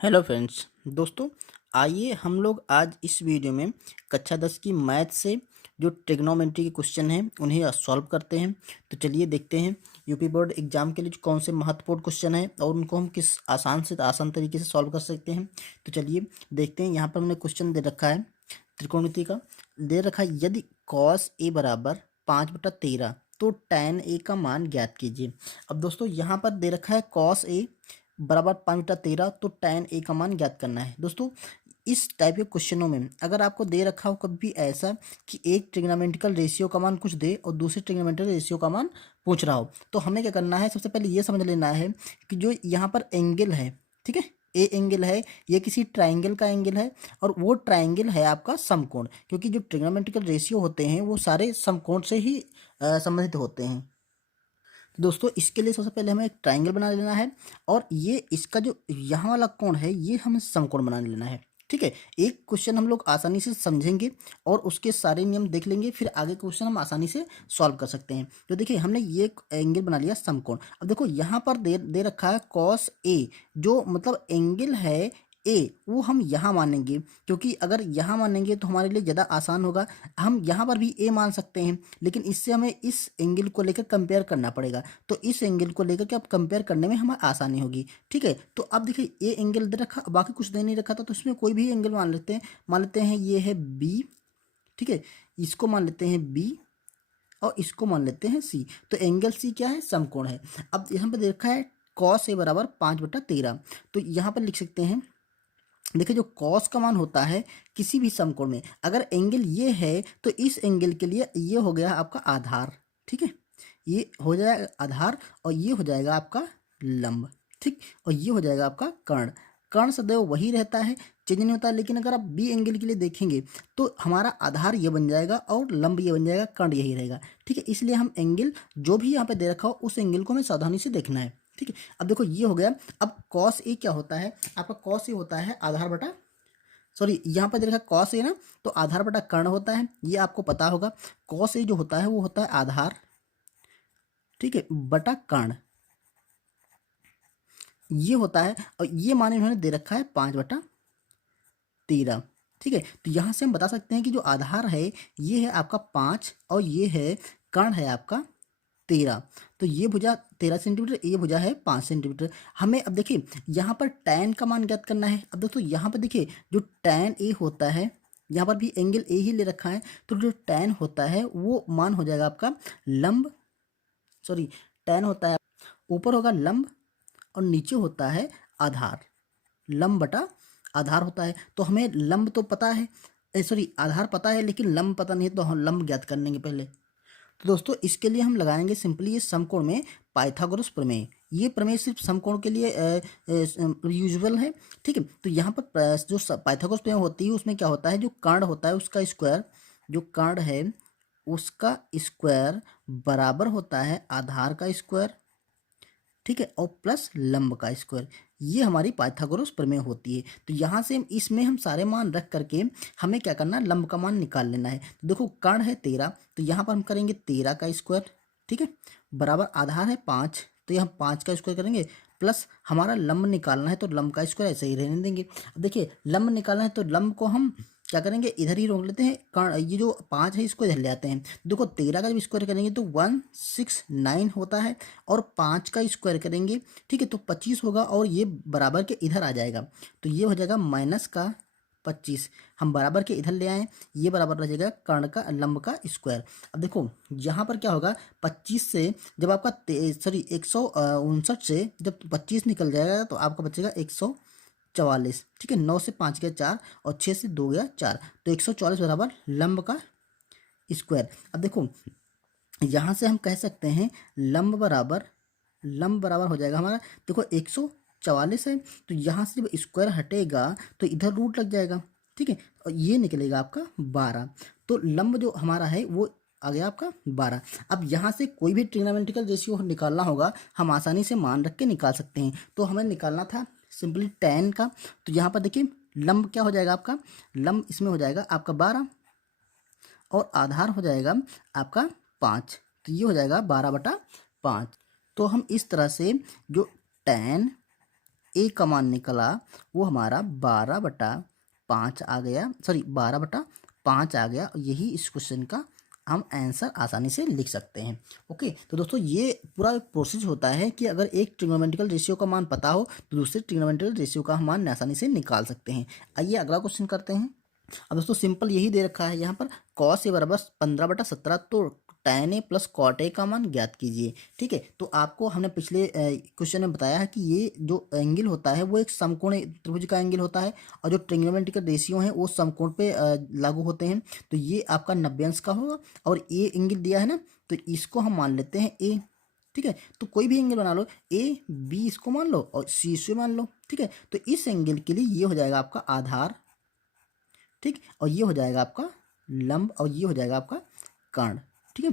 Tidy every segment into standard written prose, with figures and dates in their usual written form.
Hello friends. दोस्तों, आइए हम लोग आज इस वीडियो में कक्षा 10 की मैथ से जो ट्रिग्नोमेट्री के क्वेश्चन हैं उन्हें सॉल्व करते हैं। तो चलिए देखते हैं यूपी बोर्ड एग्जाम के लिए कौन से महत्वपूर्ण क्वेश्चन हैं और उनको हम किस आसान से आसान तरीके से सॉल्व कर सकते हैं। तो चलिए देखते हैं। यहाँ पर हमने क्वेश्चन दे रखा है, त्रिकोणमिति का दे रखा है। यदि कॉस ए बराबर 5/13 तो tan ए का मान ज्ञात कीजिए। अब दोस्तों यहाँ पर दे रखा है कॉस ए बराबर 5/13 तो tan ए का मान ज्ञात करना है। दोस्तों, इस टाइप के क्वेश्चनों में अगर आपको दे रखा हो कभी भी ऐसा कि एक ट्रिग्नोमेट्रिकल रेशियो का मान कुछ दे और दूसरे ट्रिग्नोमेट्रिकल रेशियो का मान पूछ रहा हो, तो हमें क्या करना है, सबसे पहले ये समझ लेना है कि जो यहाँ पर एंगल है, ठीक है, ए एंगल है, ये किसी ट्राइंगल का एंगल है और वो ट्राइंगल है आपका समकोण, क्योंकि जो ट्रिग्नोमेट्रिकल रेशियो होते हैं वो सारे समकोण से ही संबंधित होते हैं। तो दोस्तों, इसके लिए सबसे पहले हमें एक ट्राइंगल बना लेना है और ये इसका जो यहाँ वाला कोण है ये हमें समकोण बना लेना है। ठीक है, एक क्वेश्चन हम लोग आसानी से समझेंगे और उसके सारे नियम देख लेंगे, फिर आगे क्वेश्चन हम आसानी से सॉल्व कर सकते हैं। तो देखिए, हमने ये एंगल बना लिया समकोण। अब देखो यहाँ पर दे रखा है कॉस ए, जो मतलब एंगल है ए, वो हम यहाँ मानेंगे, क्योंकि अगर यहाँ मानेंगे तो हमारे लिए ज़्यादा आसान होगा। हम यहाँ पर भी ए मान सकते हैं, लेकिन इससे हमें इस एंगल को लेकर कंपेयर करना पड़ेगा। तो इस एंगल को लेकर के अब कंपेयर करने में हमें आसानी होगी। ठीक है, तो अब देखिए ए एंगल दे रखा, बाकी कुछ दे नहीं रखा था, तो इसमें कोई भी एंगल मान लेते हैं ये है बी। ठीक है, इसको मान लेते हैं बी और इसको मान लेते हैं सी। तो एंगल सी क्या है, समकोण है। अब यहाँ पर देखा है कॉस ए बराबर 5/13, तो यहाँ पर लिख सकते हैं, देखिए जो कॉस का मान होता है किसी भी समकोण में, अगर एंगल ये है तो इस एंगल के लिए ये हो गया आपका आधार। ठीक है, ये हो जाएगा आधार और ये हो जाएगा आपका लंब। ठीक, और ये हो जाएगा आपका कर्ण। कर्ण सदैव वही रहता है, चेंज नहीं होता। लेकिन अगर आप बी एंगल के लिए देखेंगे तो हमारा आधार ये बन जाएगा और लंब ये बन जाएगा, कर्ण यही रहेगा। ठीक है, इसलिए हम एंगल जो भी यहाँ पे दे रखा हो उस एंगल को हमें सावधानी से देखना है। ठीक है, अब देखो ये हो गया। अब कॉस ए क्या होता है, आपका कॉस ए होता है आधार बटा, सॉरी यहाँ पर देखा कॉस ए ना, तो आधार बटा कर्ण होता है, ये आपको पता होगा। कॉस ए जो होता है वो होता है आधार, ठीक है, बटा कर्ण, ये होता है। और ये मान इन्होंने दे रखा है 5/13। ठीक है, तो यहाँ से हम बता सकते हैं कि जो आधार है ये है आपका 5 और ये है कर्ण है आपका 13। तो ये भुजा 13 सेंटीमीटर, ये भुजा है 5 सेंटीमीटर। हमें अब देखिए यहाँ पर tan का मान ज्ञात करना है। अब दोस्तों यहाँ पर देखिए जो tan ए होता है, यहाँ पर भी एंगल ए ही ले रखा है, तो जो tan होता है वो मान हो जाएगा आपका लंब, सॉरी, tan होता है ऊपर होगा लंब और नीचे होता है आधार, लंब बटा आधार होता है। तो हमें लंब तो पता है, सॉरी आधार पता है, लेकिन लंब पता नहीं है, तो हम लंब ज्ञात कर लेंगे पहले। तो दोस्तों, इसके लिए हम लगाएंगे सिंपली ये समकोण में पाइथागोरस प्रमेय। ये प्रमेय सिर्फ समकोण के लिए यूजुअल है। ठीक है, तो यहाँ पर जो पाइथागोरस प्रमेय होती है उसमें क्या होता है, जो कर्ण होता है उसका स्क्वायर, जो कर्ण है उसका स्क्वायर बराबर होता है आधार का स्क्वायर, ठीक है, और प्लस लंब का स्क्वायर। ये हमारी पाइथागोरस प्रमेय होती है। तो यहाँ से इसमें हम सारे मान रख करके हमें क्या करना है, लंब का मान निकाल लेना है। तो देखो कर्ण है 13, तो यहाँ पर हम करेंगे 13 का स्क्वायर, ठीक है, बराबर आधार है 5, तो यहाँ 5 का स्क्वायर करेंगे, प्लस हमारा लंब निकालना है तो लंब का स्क्वायर ऐसे ही रहने देंगे। अब देखिए लंब निकालना है तो लंब को हम क्या करेंगे, इधर ही रोक लेते हैं। ये जो 5 है इसको इधर ले आते हैं। देखो 13 का जब स्क्वायर करेंगे तो 169 होता है और 5 का स्क्वायर करेंगे, ठीक है, तो 25 होगा और ये बराबर के इधर आ जाएगा, तो ये हो जाएगा माइनस का 25। हम बराबर के इधर ले आए, ये बराबर रह जाएगा कर्ण का लंब का स्क्वायर। अब देखो यहाँ पर क्या होगा, 25 से जब आपका सॉरी 159 से जब 25 निकल जाएगा तो आपका बचेगा 144। ठीक है, 9 से 5 गया 4 और 6 से 2 गया 4, तो 144 बराबर लंब का स्क्वायर। अब देखो यहाँ से हम कह सकते हैं लंब बराबर हो जाएगा हमारा, देखो 144 है, तो यहाँ से जब स्क्वायर हटेगा तो इधर रूट लग जाएगा, ठीक है, और ये निकलेगा आपका 12। तो लंब जो हमारा है वो आ गया आपका 12। अब यहाँ से कोई भी ट्रिग्नोमेट्रिकल रेशियो निकालना होगा, हम आसानी से मान रख के निकाल सकते हैं। तो हमें निकालना था सिंपली tan का, तो यहाँ पर देखिए लंब क्या हो जाएगा आपका, लंब इसमें हो जाएगा आपका 12 और आधार हो जाएगा आपका 5, तो ये हो जाएगा 12/5। तो हम इस तरह से जो tan ए का मान निकला वो हमारा 12/5 आ गया, सॉरी 12/5 आ गया। यही इस क्वेश्चन का हम आंसर आसानी से लिख सकते हैं। ओके, तो दोस्तों ये पूरा एक प्रोसेस होता है कि अगर एक ट्रिग्नोमेट्रिकल रेशियो का मान पता हो तो दूसरे ट्रिग्नोमेट्रिकल रेशियो का मान आसानी से निकाल सकते हैं। आइए अगला क्वेश्चन करते हैं। अब दोस्तों सिंपल यही दे रखा है यहाँ पर, कॉस ए बराबर 15/17, तो tan A plus cot A का मान ज्ञात कीजिए। ठीक है, तो आपको हमने पिछले क्वेश्चन में बताया है कि ये जो एंगल होता है वो एक समकोण त्रिभुज का एंगल होता है, और जो ट्रिग्नोमेट्रिकल रेशियो है वो समकोण पे लागू होते हैं। तो ये आपका 90 अंश का होगा, और ए एंगल दिया है ना, तो इसको हम मान लेते हैं ए। ठीक है, तो कोई भी एंगल बना लो, ए बी इसको मान लो और सी से मान लो। ठीक है, तो इस एंगल के लिए ये हो जाएगा आपका आधार, ठीक, और ये हो जाएगा आपका लंब, और ये हो जाएगा आपका कर्ण। ठीक है,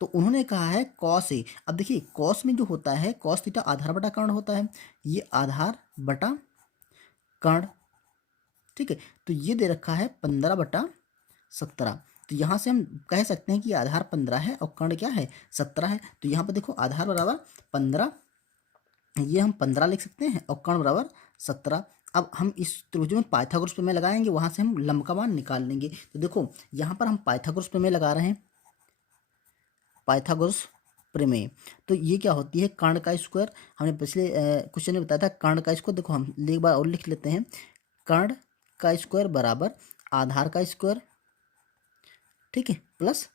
तो उन्होंने कहा है कॉस ए। अब देखिए कॉस में जो होता है कॉस थीटा आधार बटा कर्ण होता है, ये आधार बटा कर्ण। ठीक है, तो ये दे रखा है 15/17। तो यहाँ से हम कह सकते हैं कि आधार 15 है और कर्ण क्या है 17 है। तो यहाँ पर देखो आधार बराबर 15, ये हम 15 लिख सकते हैं, और कर्ण बराबर 17। अब हम इस त्रिभुज में पाइथागोरस प्रमेय लगाएंगे, वहां से हम लंब का मान निकाल लेंगे। तो देखो यहाँ पर हम पाइथागोरस प्रमेय लगा रहे हैं, पाइथागोरस प्रमेय। तो ये क्या होती है, कर्ण का स्क्वायर। हमने पिछले क्वेश्चन में बताया था कर्ण का स्क्वायर। देखो हम एक बार और लिख लेते हैं, कर्ण का स्क्वायर बराबर आधार का स्क्वायर, ठीक है, प्लस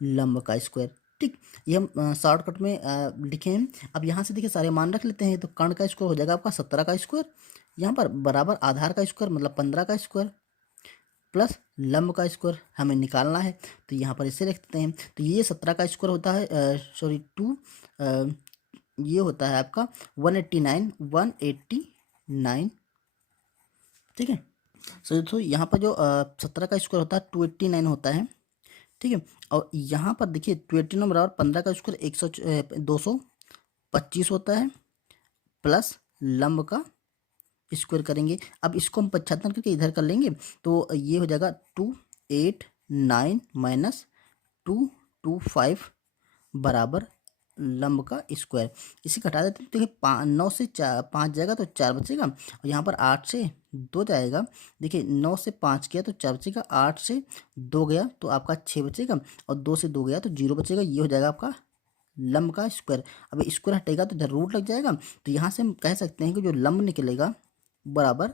लंब का स्क्वायर। ठीक, ये हम शॉर्टकट में लिखे हैं। अब यहाँ से देखिए सारे मान रख लेते हैं, तो कर्ण का स्क्वायर हो जाएगा आपका 17 का स्क्वायर, यहाँ पर बराबर आधार का स्क्वायर मतलब 15 का स्क्वायर, प्लस लंब का स्क्वायर हमें निकालना है। तो यहाँ पर इसे रखते हैं। तो ये 17 का स्क्वायर होता है, सॉरी 2, ये होता है आपका 189। ठीक है, सो दोस्तों यहाँ पर जो 17 का स्क्वायर होता है 289 होता है। ठीक है, और यहाँ पर देखिए 289 बराबर 15 का स्क्वायर 225 होता है, प्लस लंब का स्क्वायर करेंगे। अब इसको हम 75 करके इधर कर लेंगे, तो ये हो जाएगा 289 माइनस 225 बराबर लंब का स्क्वायर। इसे घटा देते हैं, तो देखिए 9 से 5 जाएगा तो 4 बचेगा, और यहाँ पर 8 से 2 जाएगा। देखिए 9 से 5 गया तो 4 बचेगा, 8 से 2 गया तो आपका 6 बचेगा, और 2 से 2 गया तो 0 बचेगा। ये हो जाएगा आपका लंब का स्क्वायर। अब स्क्वायर हटेगा तो इधर रूट लग जाएगा, तो यहाँ से हम कह सकते हैं कि जो लंब निकलेगा बराबर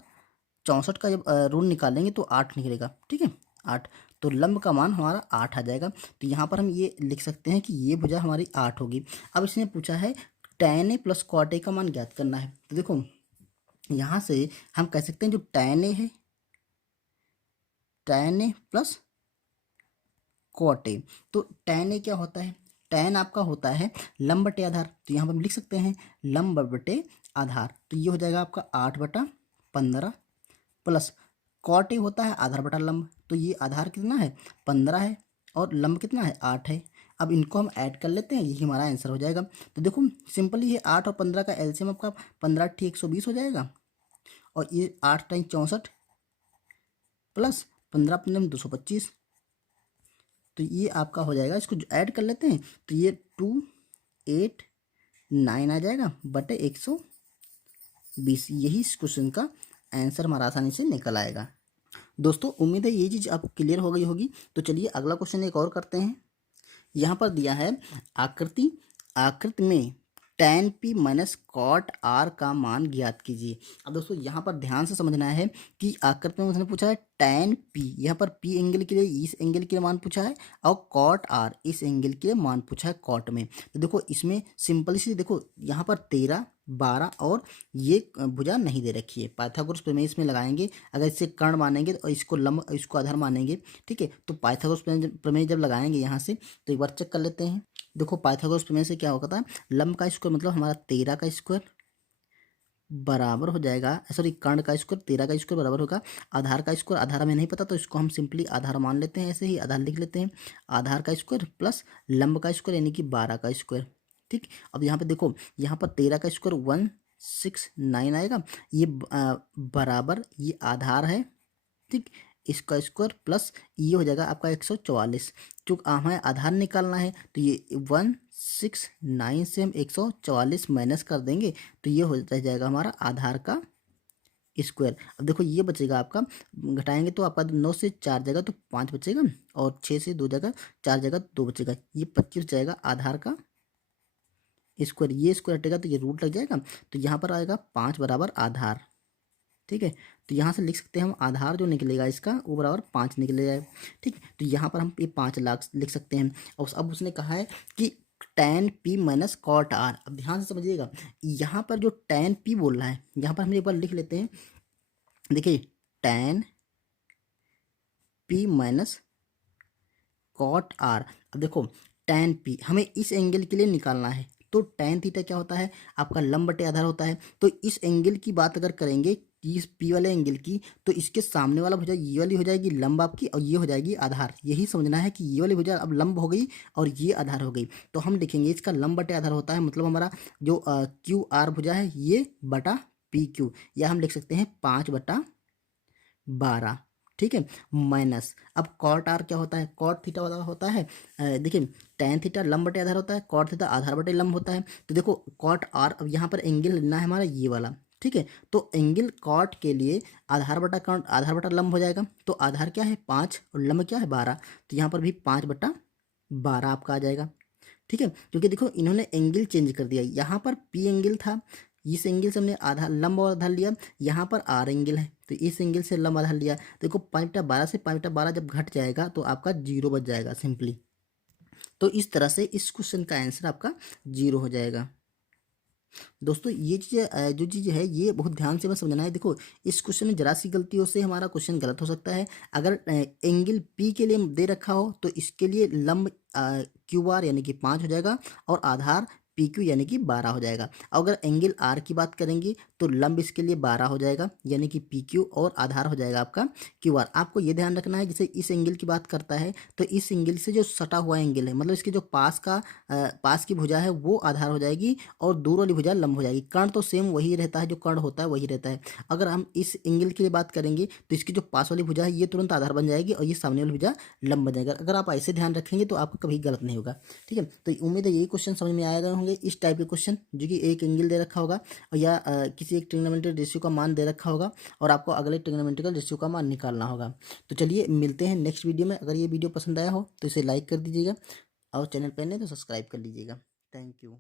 64 का जब रूट निकालेंगे तो 8 निकलेगा। ठीक है, 8, तो लंब का मान हमारा 8 आ जाएगा। तो यहाँ पर हम ये लिख सकते हैं कि ये भुजा हमारी 8 होगी। अब इसने पूछा है tan A plus cot A का मान ज्ञात करना है। तो देखो यहाँ से हम कह सकते हैं जो tan ए है, tan A plus cot A. तो tan ए क्या होता है, tan आपका होता है लंब बटे आधार। तो यहाँ पर हम लिख सकते हैं लंब बटे आधार। तो ये हो जाएगा आपका 8/15, प्लस कॉट ए होता है आधार बटा लंब। तो ये आधार कितना है 15 है, और लंब कितना है 8 है। अब इनको हम ऐड कर लेते हैं, यही हमारा आंसर हो जाएगा। तो देखो सिंपली ये 8 और 15 का एलसीएम आपका 15 × 120 हो जाएगा, और ये 8 × 64 प्लस 15 × 15 225। तो ये आपका हो जाएगा, इसको ऐड कर लेते हैं, तो ये 289 आ जाएगा बटे 120। यही इस क्वेश्चन का आंसर हमारा आसानी से निकल आएगा। दोस्तों उम्मीद है ये चीज़ आपको क्लियर हो गई होगी। तो चलिए अगला क्वेश्चन एक और करते हैं। यहाँ पर दिया है आकृति में tan p minus cot r का मान ज्ञात कीजिए। अब दोस्तों यहाँ पर ध्यान से समझना है कि आकृति में उसने पूछा है tan p, यहाँ पर p एंगल के लिए इस एंगल के लिए मान पूछा है, और कॉट r इस एंगल के लिए मान पूछा है कॉट में। तो देखो इसमें सिंपल सी, देखो यहाँ पर 13, 12 और ये भुजा नहीं दे रखी है। पाइथागोरस प्रमेय इसमें लगाएंगे, अगर इसे कर्ण मानेंगे और इसको लंब, इसको आधार मानेंगे। ठीक है, तो पाइथागोरस प्रमेय जब लगाएंगे यहाँ से, तो एक बार चेक कर लेते हैं। देखो पाइथागोरस प्रमेय से क्या होता है, लंब का स्क्वायर मतलब हमारा 13 का स्क्वायर बराबर हो जाएगा, सॉरी कर्ण का स्क्वायर 13 का स्क्वायर बराबर होगा आधार का स्क्वायर। आधार हमें नहीं पता तो इसको हम सिंपली आधार मान लेते हैं, ऐसे ही आधार लिख लेते हैं, आधार का स्क्वायर प्लस लंब का स्क्वायर यानी कि 12 का स्क्वायर। ठीक, अब यहाँ पे देखो, यहाँ पर 13 का स्क्वायर 169 आएगा, ये बराबर ये आधार है, ठीक, इसका स्क्वायर प्लस ये हो जाएगा आपका 144। जो हमें आधार निकालना है तो ये 169 से हम 144 माइनस कर देंगे तो ये हो जाएगा हमारा आधार का स्क्वायर। अब देखो ये बचेगा आपका, घटाएंगे तो आपका 9 से 4 जगह तो 5 बचेगा, और 6 से 2 जगह 4 जगह 2 बचेगा, ये 25 जाएगा आधार का स्क्वायर। ये स्क्वायर हटेगा तो ये रूट लग जाएगा, तो यहाँ पर आएगा 5 बराबर आधार। ठीक है, तो यहाँ से लिख सकते हैं हम आधार जो निकलेगा इसका वो बराबर 5 निकलेगा। ठीक है, तो यहाँ पर हम ये 5 लाख लिख सकते हैं। और अब उसने कहा है कि tan p minus cot r। अब ध्यान से समझिएगा, यहाँ पर जो tan p बोल रहा है, यहाँ पर हम एक बार लिख लेते हैं। देखिए tan p minus cot r। अब देखो tan p हमें इस एंगल के लिए निकालना है, तो tan थीटा क्या होता है, आपका लंब बटे आधार होता है। तो इस एंगल की बात अगर करेंगे, इस p वाले एंगल की, तो इसके सामने वाला भुजा ये वाली हो जाएगी लंब आपकी, और ये हो जाएगी आधार। यही समझना है कि ये वाली भुजा अब लंब हो गई और ये आधार हो गई। तो हम लिखेंगे इसका लंब बटे आधार होता है, मतलब हमारा जो क्यू आर भुजा है ये बटा पी क्यू, या हम लिख सकते हैं 5/12। ठीक है, माइनस अब कॉट आर क्या होता है, कॉट थीटा वाला होता है, देखिए tan थीटा लंब बटे आधार होता है, कॉट थीटा आधार बटे लंब होता है। तो देखो कॉट आर, अब यहाँ पर एंगल लेना है हमारा ये वाला। ठीक है, तो एंगल कॉट के लिए आधार बटा कॉट, आधार बटा लंब हो जाएगा। तो आधार क्या है 5 और लंब क्या है 12, तो यहाँ पर भी 5/12 आपका आ जाएगा। ठीक है, क्योंकि देखो इन्होंने एंगल चेंज कर दिया, यहाँ पर पी एंगल था, इस एंगल से हमने आधा लंब और आधार लिया, यहाँ पर आर एंगल है तो इस एंगल से लंब आधार लिया। देखो 5/12 से 5/12 जब घट जाएगा तो आपका 0 बच जाएगा सिंपली। तो इस तरह से इस क्वेश्चन का आंसर आपका 0 हो जाएगा। दोस्तों ये चीज़ जो चीज़ है ये बहुत ध्यान से हमें समझना है। देखो इस क्वेश्चन में जरा सी गलतियों से हमारा क्वेश्चन गलत हो सकता है। अगर एंगल पी के लिए दे रखा हो तो इसके लिए लंब क्यू आर यानी कि 5 हो जाएगा, और आधार पी क्यू यानी कि 12 हो जाएगा। अगर एंगल आर की बात करेंगे तो लंब इसके लिए 12 हो जाएगा यानी कि पी क्यू, और आधार हो जाएगा आपका क्यू आर। आपको ये ध्यान रखना है, जैसे इस एंगल की बात करता है तो इस एंगल से जो सटा हुआ एंगल है, मतलब इसके जो पास की भुजा है वो आधार हो जाएगी, और दूर वाली भुजा लंब हो जाएगी। कर्ण तो सेम वही रहता है, जो कर्ण होता है वही रहता है। अगर हम इस एंगल के लिए बात करेंगे तो इसकी जो पास वाली भुजा है ये तुरंत आधार बन जाएगी, और ये सामने वाली भुजा लंब बन जाएगा। अगर आप ऐसे ध्यान रखेंगे तो आपका कभी गलत नहीं होगा। ठीक है, तो उम्मीद है यही क्वेश्चन समझ में आए गए होंगे। इस टाइप के क्वेश्चन जो कि एक एंगल दे रखा होगा, और या किसी एक ट्रिग्नोमेट्रिक रेशियो का मान दे रखा होगा, और आपको अगले ट्रिग्नोमेट्रिकल रेशियो का मान निकालना होगा। तो चलिए मिलते हैं नेक्स्ट वीडियो में। अगर ये वीडियो पसंद आया हो तो इसे लाइक कर दीजिएगा, और चैनल पर नहीं तो सब्सक्राइब कर लीजिएगा। Thank you.